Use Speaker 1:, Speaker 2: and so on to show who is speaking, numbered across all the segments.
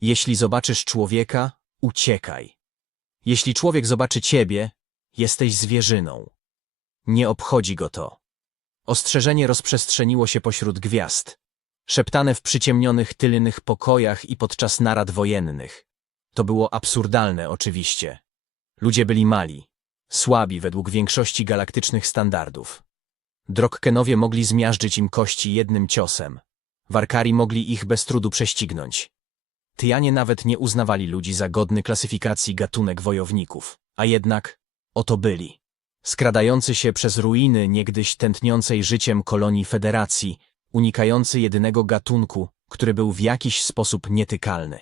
Speaker 1: Jeśli zobaczysz człowieka, uciekaj. Jeśli człowiek zobaczy ciebie, jesteś zwierzyną. Nie obchodzi go to. Ostrzeżenie rozprzestrzeniło się pośród gwiazd, szeptane w przyciemnionych tylnych pokojach i podczas narad wojennych. To było absurdalne, oczywiście. Ludzie byli mali, słabi według większości galaktycznych standardów. Drokkenowie mogli zmiażdżyć im kości jednym ciosem. Warkari mogli ich bez trudu prześcignąć. Tyjanie nawet nie uznawali ludzi za godny klasyfikacji gatunek wojowników, a jednak oto byli. Skradający się przez ruiny niegdyś tętniącej życiem kolonii Federacji, unikający jedynego gatunku, który był w jakiś sposób nietykalny.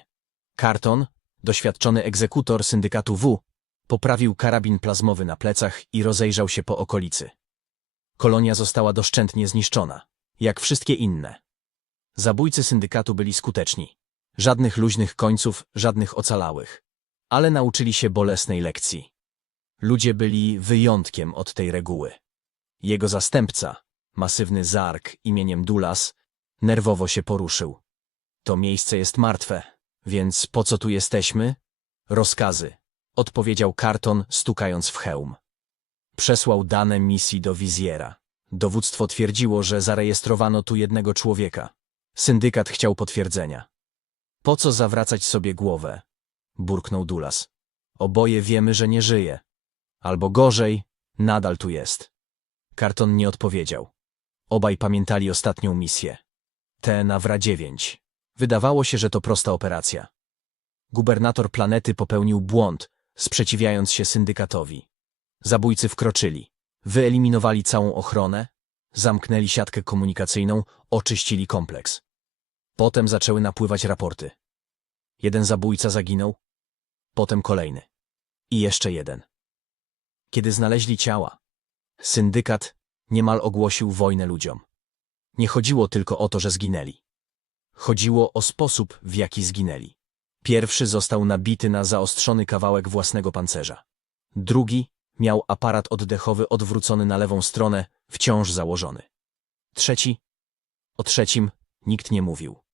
Speaker 1: Carton, doświadczony egzekutor syndykatu W, poprawił karabin plazmowy na plecach i rozejrzał się po okolicy. Kolonia została doszczętnie zniszczona, jak wszystkie inne. Zabójcy syndykatu byli skuteczni. Żadnych luźnych końców, żadnych ocalałych. Ale nauczyli się bolesnej lekcji. Ludzie byli wyjątkiem od tej reguły. Jego zastępca, masywny zark imieniem Dulas, nerwowo się poruszył. To miejsce jest martwe, więc po co tu jesteśmy? Rozkazy, odpowiedział Karton, stukając w hełm. Przesłał dane misji do wizjera. Dowództwo twierdziło, że zarejestrowano tu jednego człowieka. Syndykat chciał potwierdzenia. Po co zawracać sobie głowę? Burknął Dulas. Oboje wiemy, że nie żyje. Albo gorzej, nadal tu jest. Karton nie odpowiedział. Obaj pamiętali ostatnią misję. Tę na Wra 9. Wydawało się, że to prosta operacja. Gubernator planety popełnił błąd, sprzeciwiając się syndykatowi. Zabójcy wkroczyli, wyeliminowali całą ochronę, zamknęli siatkę komunikacyjną, oczyścili kompleks. Potem zaczęły napływać raporty. Jeden zabójca zaginął, potem kolejny. I jeszcze jeden. Kiedy znaleźli ciała, syndykat niemal ogłosił wojnę ludziom. Nie chodziło tylko o to, że zginęli. Chodziło o sposób, w jaki zginęli. Pierwszy został nabity na zaostrzony kawałek własnego pancerza. Drugi miał aparat oddechowy odwrócony na lewą stronę, wciąż założony. Trzeci? O trzecim nikt nie mówił.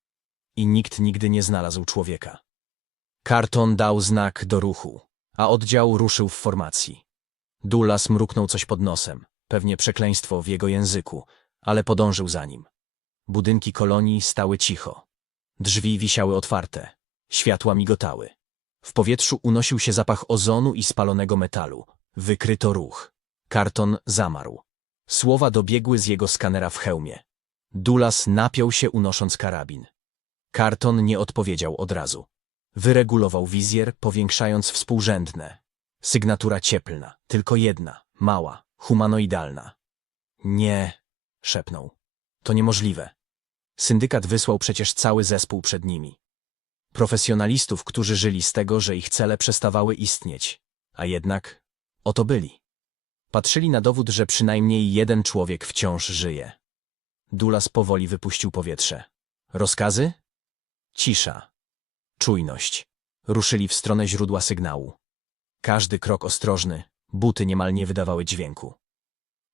Speaker 1: I nikt nigdy nie znalazł człowieka. Karton dał znak do ruchu, a oddział ruszył w formacji. Dulas mruknął coś pod nosem, pewnie przekleństwo w jego języku, ale podążył za nim. Budynki kolonii stały cicho. Drzwi wisiały otwarte, światła migotały. W powietrzu unosił się zapach ozonu i spalonego metalu. Wykryto ruch. Karton zamarł. Słowa dobiegły z jego skanera w hełmie. Dulas napiął się unosząc karabin. Karton nie odpowiedział od razu. Wyregulował wizjer, powiększając współrzędne. Sygnatura cieplna, tylko jedna, mała, humanoidalna. Nie, szepnął. To niemożliwe. Syndykat wysłał przecież cały zespół przed nimi. Profesjonalistów, którzy żyli z tego, że ich cele przestawały istnieć. A jednak oto byli. Patrzyli na dowód, że przynajmniej jeden człowiek wciąż żyje. Dulas powoli wypuścił powietrze. Rozkazy? Cisza. Czujność. Ruszyli w stronę źródła sygnału. Każdy krok ostrożny, buty niemal nie wydawały dźwięku.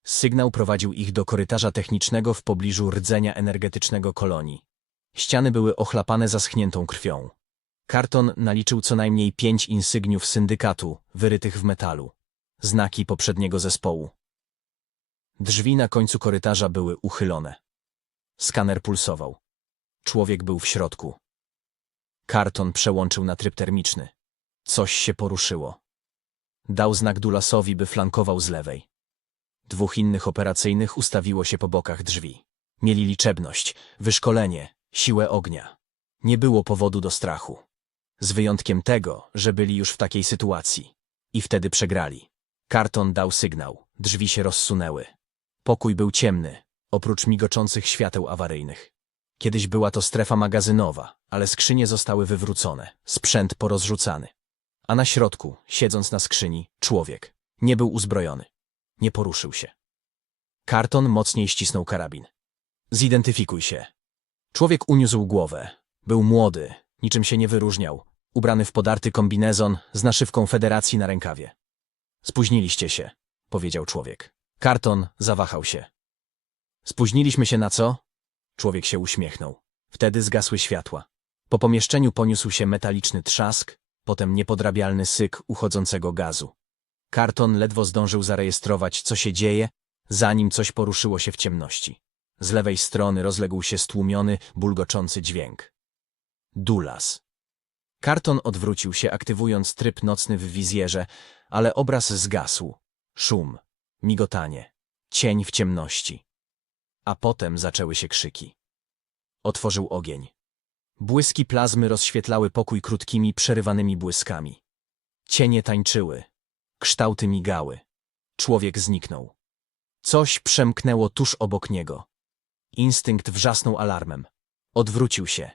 Speaker 1: Sygnał prowadził ich do korytarza technicznego w pobliżu rdzenia energetycznego kolonii. Ściany były ochlapane zaschniętą krwią. Karton naliczył co najmniej pięć insygniów syndykatu, wyrytych w metalu. Znaki poprzedniego zespołu. Drzwi na końcu korytarza były uchylone. Skaner pulsował. Człowiek był w środku. Karton przełączył na tryb termiczny. Coś się poruszyło. Dał znak Dulasowi, by flankował z lewej. Dwóch innych operacyjnych ustawiło się po bokach drzwi. Mieli liczebność, wyszkolenie, siłę ognia. Nie było powodu do strachu. Z wyjątkiem tego, że byli już w takiej sytuacji. I wtedy przegrali. Karton dał sygnał. Drzwi się rozsunęły. Pokój był ciemny, oprócz migoczących świateł awaryjnych. Kiedyś była to strefa magazynowa, ale skrzynie zostały wywrócone, sprzęt porozrzucany. A na środku, siedząc na skrzyni, człowiek. Nie był uzbrojony. Nie poruszył się. Karton mocniej ścisnął karabin. Zidentyfikuj się. Człowiek uniósł głowę. Był młody, niczym się nie wyróżniał, ubrany w podarty kombinezon z naszywką federacji na rękawie. Spóźniliście się, powiedział człowiek. Karton zawahał się. Spóźniliśmy się na co? Człowiek się uśmiechnął. Wtedy zgasły światła. Po pomieszczeniu poniósł się metaliczny trzask, potem niepodrabialny syk uchodzącego gazu. Karton ledwo zdążył zarejestrować, co się dzieje, zanim coś poruszyło się w ciemności. Z lewej strony rozległ się stłumiony, bulgoczący dźwięk. Dulas. Karton odwrócił się, aktywując tryb nocny w wizjerze, ale obraz zgasł. Szum, migotanie, cień w ciemności. A potem zaczęły się krzyki. Otworzył ogień. Błyski plazmy rozświetlały pokój krótkimi, przerywanymi błyskami. Cienie tańczyły. Kształty migały. Człowiek zniknął. Coś przemknęło tuż obok niego. Instynkt wrzasnął alarmem. Odwrócił się.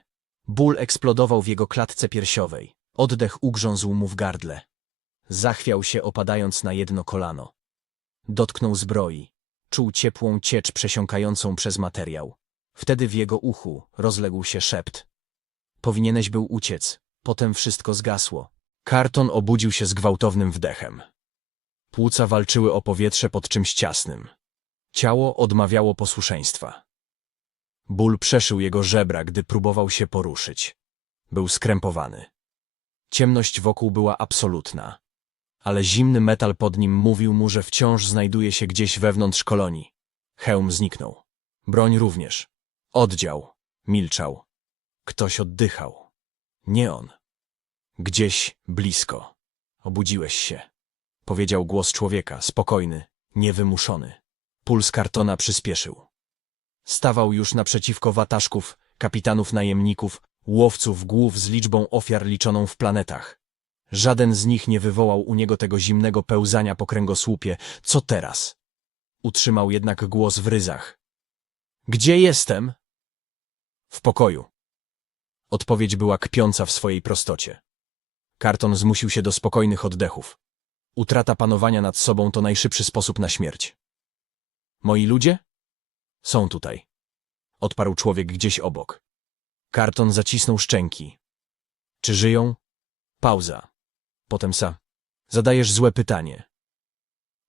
Speaker 1: Ból eksplodował w jego klatce piersiowej. Oddech ugrzązł mu w gardle. Zachwiał się, opadając na jedno kolano. Dotknął zbroi. Czuł ciepłą ciecz przesiąkającą przez materiał. Wtedy w jego uchu rozległ się szept. Powinieneś był uciec. Potem wszystko zgasło. Karton obudził się z gwałtownym wdechem. Płuca walczyły o powietrze pod czymś ciasnym. Ciało odmawiało posłuszeństwa. Ból przeszył jego żebra, gdy próbował się poruszyć. Był skrępowany. Ciemność wokół była absolutna. Ale zimny metal pod nim mówił mu, że wciąż znajduje się gdzieś wewnątrz kolonii. Hełm zniknął. Broń również. Oddział. Milczał. Ktoś oddychał. Nie on. Gdzieś blisko. Obudziłeś się. Powiedział głos człowieka, spokojny, niewymuszony. Puls kartona przyspieszył. Stawał już naprzeciwko wataszków, kapitanów najemników, łowców głów z liczbą ofiar liczoną w planetach. Żaden z nich nie wywołał u niego tego zimnego pełzania po kręgosłupie. Co teraz? Utrzymał jednak głos w ryzach. Gdzie jestem? W pokoju. Odpowiedź była kpiąca w swojej prostocie. Karton zmusił się do spokojnych oddechów. Utrata panowania nad sobą to najszybszy sposób na śmierć. Moi ludzie? Są tutaj. Odparł człowiek gdzieś obok. Karton zacisnął szczęki. Czy żyją? Pauza. Potem sa. Zadajesz złe pytanie.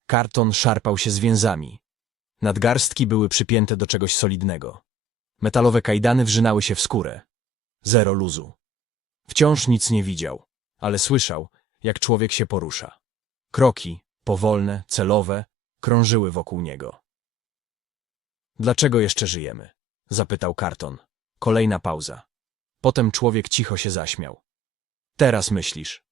Speaker 1: Karton szarpał się zwięzami. Nadgarstki były przypięte do czegoś solidnego. Metalowe kajdany wrzynały się w skórę. Zero luzu. Wciąż nic nie widział, ale słyszał, jak człowiek się porusza. Kroki, powolne, celowe, krążyły wokół niego. Dlaczego jeszcze żyjemy? Zapytał Karton. Kolejna pauza. Potem człowiek cicho się zaśmiał. Teraz myślisz.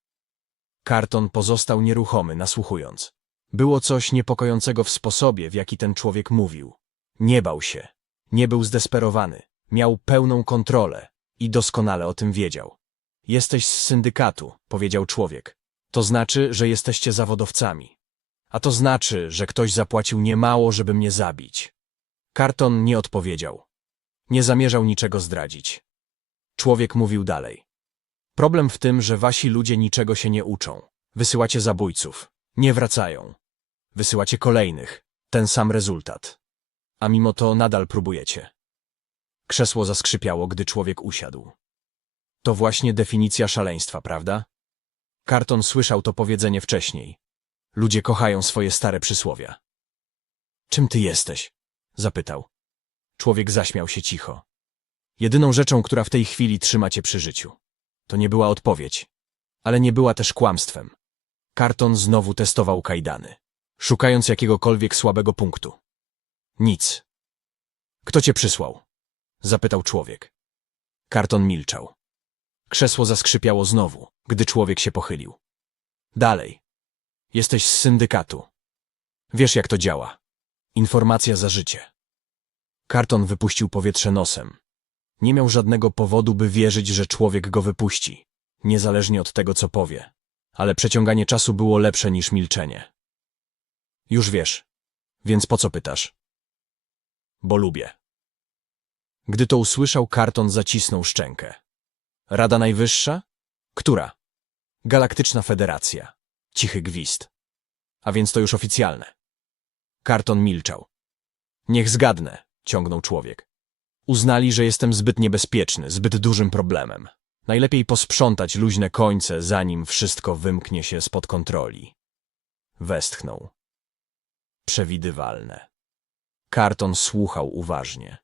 Speaker 1: Karton pozostał nieruchomy, nasłuchując. Było coś niepokojącego w sposobie, w jaki ten człowiek mówił. Nie bał się. Nie był zdesperowany. Miał pełną kontrolę i doskonale o tym wiedział. Jesteś z syndykatu, powiedział człowiek. To znaczy, że jesteście zawodowcami. A to znaczy, że ktoś zapłacił niemało, żeby mnie zabić. Karton nie odpowiedział. Nie zamierzał niczego zdradzić. Człowiek mówił dalej. Problem w tym, że wasi ludzie niczego się nie uczą. Wysyłacie zabójców. Nie wracają. Wysyłacie kolejnych. Ten sam rezultat. A mimo to nadal próbujecie. Krzesło zaskrzypiało, gdy człowiek usiadł. To właśnie definicja szaleństwa, prawda? Karton słyszał to powiedzenie wcześniej. Ludzie kochają swoje stare przysłowia. Czym ty jesteś? Zapytał. Człowiek zaśmiał się cicho. Jedyną rzeczą, która w tej chwili trzyma cię przy życiu. To nie była odpowiedź, ale nie była też kłamstwem. Karton znowu testował kajdany, szukając jakiegokolwiek słabego punktu. Nic. Kto cię przysłał? Zapytał człowiek. Karton milczał. Krzesło zaskrzypiało znowu, gdy człowiek się pochylił. Dalej. Jesteś z syndykatu. Wiesz, jak to działa. Informacja za życie. Karton wypuścił powietrze nosem. Nie miał żadnego powodu, by wierzyć, że człowiek go wypuści, niezależnie od tego, co powie. Ale przeciąganie czasu było lepsze niż milczenie. Już wiesz. Więc po co pytasz? Bo lubię. Gdy to usłyszał, karton zacisnął szczękę. Rada Najwyższa? Która? Galaktyczna Federacja. Cichy gwizd. A więc to już oficjalne. Karton milczał. Niech zgadnę, ciągnął człowiek. Uznali, że jestem zbyt niebezpieczny, zbyt dużym problemem. Najlepiej posprzątać luźne końce, zanim wszystko wymknie się spod kontroli. Westchnął. Przewidywalne. Karton słuchał uważnie.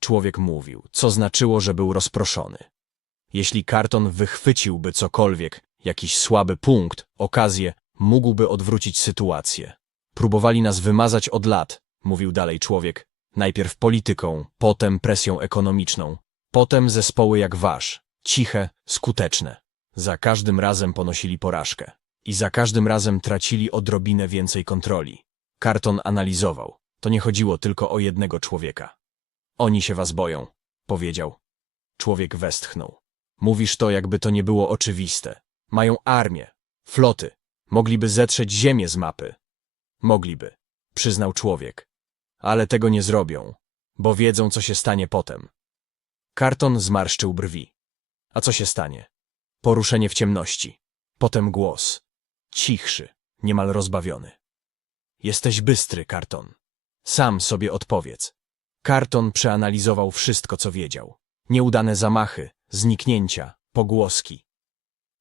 Speaker 1: Człowiek mówił, co znaczyło, że był rozproszony. Jeśli karton wychwyciłby cokolwiek, jakiś słaby punkt, okazję, mógłby odwrócić sytuację. Próbowali nas wymazać od lat, mówił dalej człowiek. Najpierw polityką, potem presją ekonomiczną, potem zespoły jak wasz, ciche, skuteczne. Za każdym razem ponosili porażkę i za każdym razem tracili odrobinę więcej kontroli. Karton analizował. To nie chodziło tylko o jednego człowieka. Oni się was boją, powiedział. Człowiek westchnął. Mówisz to, jakby to nie było oczywiste. Mają armię, floty. Mogliby zetrzeć ziemię z mapy. Mogliby, przyznał człowiek. Ale tego nie zrobią, bo wiedzą, co się stanie potem. Karton zmarszczył brwi. A co się stanie? Poruszenie w ciemności. Potem głos. Cichszy, niemal rozbawiony. Jesteś bystry, Karton. Sam sobie odpowiedz. Karton przeanalizował wszystko, co wiedział. Nieudane zamachy, zniknięcia, pogłoski.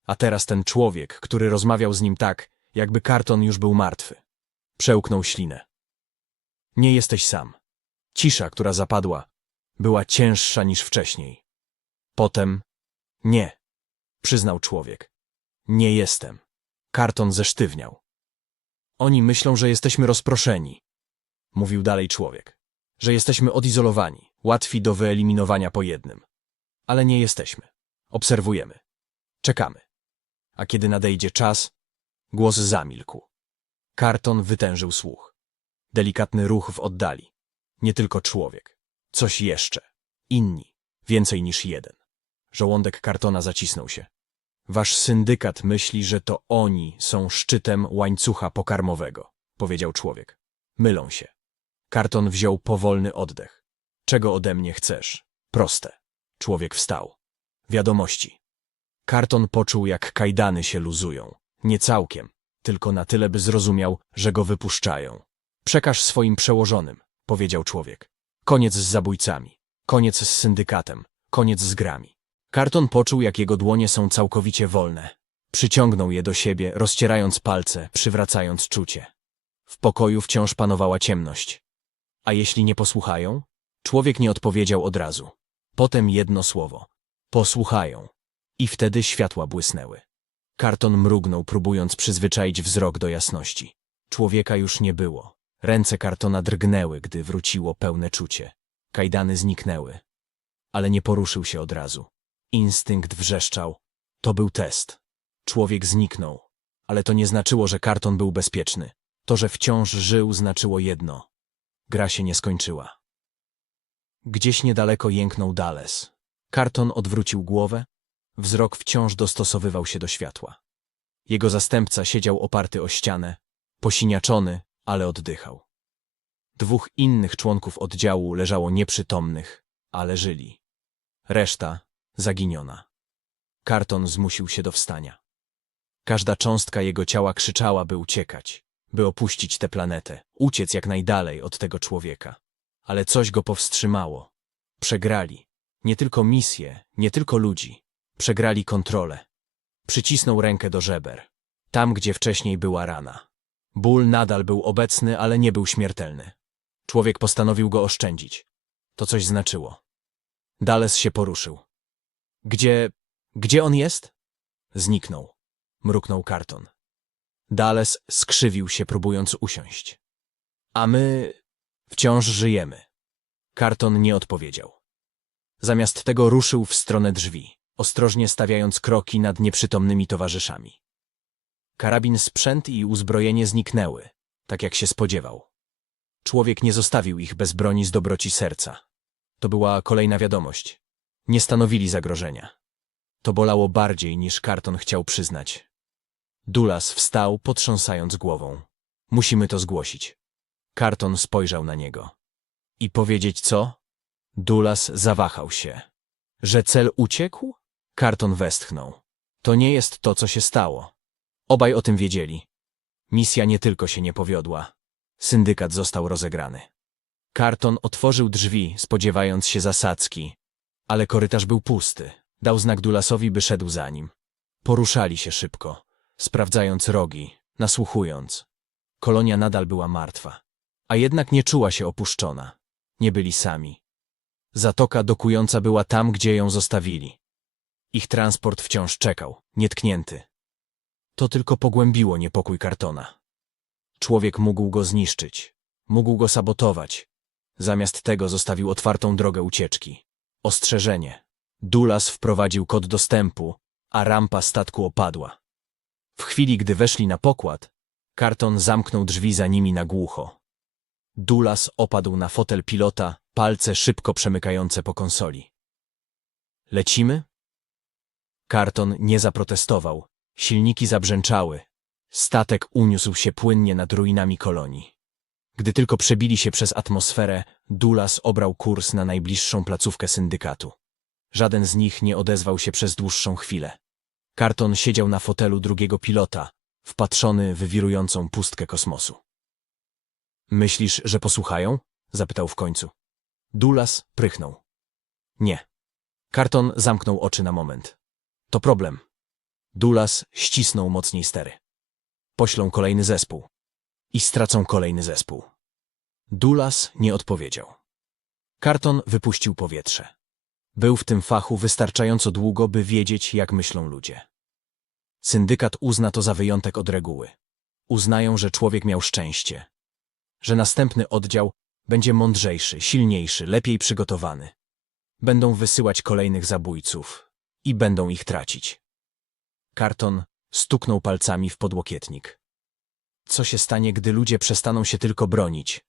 Speaker 1: A teraz ten człowiek, który rozmawiał z nim tak, jakby Karton już był martwy. Przełknął ślinę. Nie jesteś sam. Cisza, która zapadła, była cięższa niż wcześniej. Potem nie, przyznał człowiek. Nie jestem. Karton zesztywniał. Oni myślą, że jesteśmy rozproszeni, mówił dalej człowiek. Że jesteśmy odizolowani, łatwi do wyeliminowania po jednym. Ale nie jesteśmy. Obserwujemy. Czekamy. A kiedy nadejdzie czas, głos zamilkł. Karton wytężył słuch. Delikatny ruch w oddali. Nie tylko człowiek. Coś jeszcze. Inni. Więcej niż jeden. Żołądek kartona zacisnął się. Wasz syndykat myśli, że to oni są szczytem łańcucha pokarmowego, powiedział człowiek. Mylą się. Karton wziął powolny oddech. Czego ode mnie chcesz? Proste. Człowiek wstał. Wiadomości. Karton poczuł, jak kajdany się luzują. Nie całkiem, tylko na tyle, by zrozumiał, że go wypuszczają. Przekaż swoim przełożonym, powiedział człowiek. Koniec z zabójcami. Koniec z syndykatem. Koniec z grami. Karton poczuł, jak jego dłonie są całkowicie wolne. Przyciągnął je do siebie, rozcierając palce, przywracając czucie. W pokoju wciąż panowała ciemność. A jeśli nie posłuchają? Człowiek nie odpowiedział od razu. Potem jedno słowo. Posłuchają. I wtedy światła błysnęły. Karton mrugnął, próbując przyzwyczaić wzrok do jasności. Człowieka już nie było. Ręce kartona drgnęły, gdy wróciło pełne czucie. Kajdany zniknęły. Ale nie poruszył się od razu. Instynkt wrzeszczał. To był test. Człowiek zniknął. Ale to nie znaczyło, że karton był bezpieczny. To, że wciąż żył, znaczyło jedno. Gra się nie skończyła. Gdzieś niedaleko jęknął Dales. Karton odwrócił głowę. Wzrok wciąż dostosowywał się do światła. Jego zastępca siedział oparty o ścianę, posiniaczony, ale oddychał. Dwóch innych członków oddziału leżało nieprzytomnych, ale żyli. Reszta zaginiona. Karton zmusił się do wstania. Każda cząstka jego ciała krzyczała, by uciekać, by opuścić tę planetę, uciec jak najdalej od tego człowieka. Ale coś go powstrzymało. Przegrali. Nie tylko misję, nie tylko ludzi. Przegrali kontrolę. Przycisnął rękę do żeber. Tam, gdzie wcześniej była rana. Ból nadal był obecny, ale nie był śmiertelny. Człowiek postanowił go oszczędzić. To coś znaczyło. Dales się poruszył. Gdzie... gdzie on jest? Zniknął. Mruknął karton. Dales skrzywił się, próbując usiąść. A my wciąż żyjemy. Karton nie odpowiedział. Zamiast tego ruszył w stronę drzwi, ostrożnie stawiając kroki nad nieprzytomnymi towarzyszami. Karabin, sprzęt i uzbrojenie zniknęły, tak jak się spodziewał. Człowiek nie zostawił ich bez broni z dobroci serca. To była kolejna wiadomość. Nie stanowili zagrożenia. To bolało bardziej niż karton chciał przyznać. Dulas wstał, potrząsając głową. Musimy to zgłosić. Karton spojrzał na niego. I powiedzieć co? Dulas zawahał się. Że cel uciekł? Karton westchnął. To nie jest to, co się stało. Obaj o tym wiedzieli. Misja nie tylko się nie powiodła. Syndykat został rozegrany. Karton otworzył drzwi, spodziewając się zasadzki, ale korytarz był pusty. Dał znak Dulasowi, by szedł za nim. Poruszali się szybko, sprawdzając rogi, nasłuchując. Kolonia nadal była martwa, a jednak nie czuła się opuszczona. Nie byli sami. Zatoka dokująca była tam, gdzie ją zostawili. Ich transport wciąż czekał, nietknięty. To tylko pogłębiło niepokój kartona. Człowiek mógł go zniszczyć, mógł go sabotować. Zamiast tego zostawił otwartą drogę ucieczki. Ostrzeżenie. Dulas wprowadził kod dostępu, a rampa statku opadła. W chwili, gdy weszli na pokład, karton zamknął drzwi za nimi na głucho. Dulas opadł na fotel pilota, palce szybko przemykające po konsoli. Lecimy? Karton nie zaprotestował. Silniki zabrzęczały. Statek uniósł się płynnie nad ruinami kolonii. Gdy tylko przebili się przez atmosferę, Dulas obrał kurs na najbliższą placówkę syndykatu. Żaden z nich nie odezwał się przez dłuższą chwilę. Karton siedział na fotelu drugiego pilota, wpatrzony w wirującą pustkę kosmosu. Myślisz, że posłuchają? zapytał w końcu. Dulas prychnął. Nie. Karton zamknął oczy na moment. To problem. Dulas ścisnął mocniej stery. Poślą kolejny zespół. I stracą kolejny zespół. Dulas nie odpowiedział. Karton wypuścił powietrze. Był w tym fachu wystarczająco długo, by wiedzieć, jak myślą ludzie. Syndykat uzna to za wyjątek od reguły. Uznają, że człowiek miał szczęście. Że następny oddział będzie mądrzejszy, silniejszy, lepiej przygotowany. Będą wysyłać kolejnych zabójców i będą ich tracić. Karton stuknął palcami w podłokietnik. Co się stanie, gdy ludzie przestaną się tylko bronić?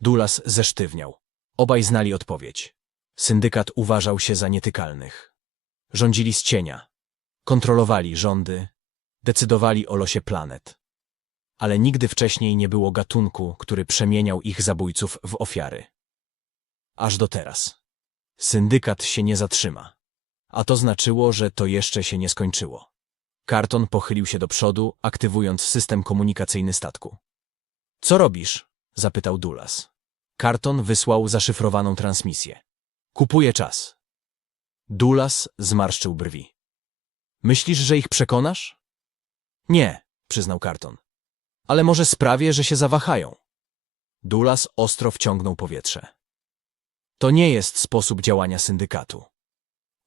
Speaker 1: Dulas zesztywniał. Obaj znali odpowiedź. Syndykat uważał się za nietykalnych. Rządzili z cienia. Kontrolowali rządy. Decydowali o losie planet. Ale nigdy wcześniej nie było gatunku, który przemieniał ich zabójców w ofiary. Aż do teraz. Syndykat się nie zatrzyma. A to znaczyło, że to jeszcze się nie skończyło. Karton pochylił się do przodu, aktywując system komunikacyjny statku. Co robisz? zapytał Dulas. Karton wysłał zaszyfrowaną transmisję. Kupuję czas. Dulas zmarszczył brwi. Myślisz, że ich przekonasz? Nie, przyznał Karton. Ale może sprawię, że się zawahają. Dulas ostro wciągnął powietrze. To nie jest sposób działania syndykatu.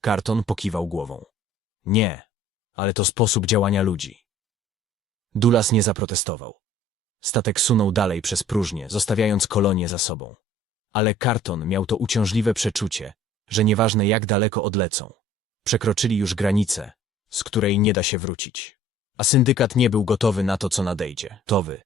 Speaker 1: Karton pokiwał głową. Nie, ale to sposób działania ludzi. Dulas nie zaprotestował. Statek sunął dalej przez próżnię, zostawiając kolonię za sobą. Ale Karton miał to uciążliwe przeczucie, że nieważne jak daleko odlecą, przekroczyli już granicę, z której nie da się wrócić. A syndykat nie był gotowy na to, co nadejdzie. Towy.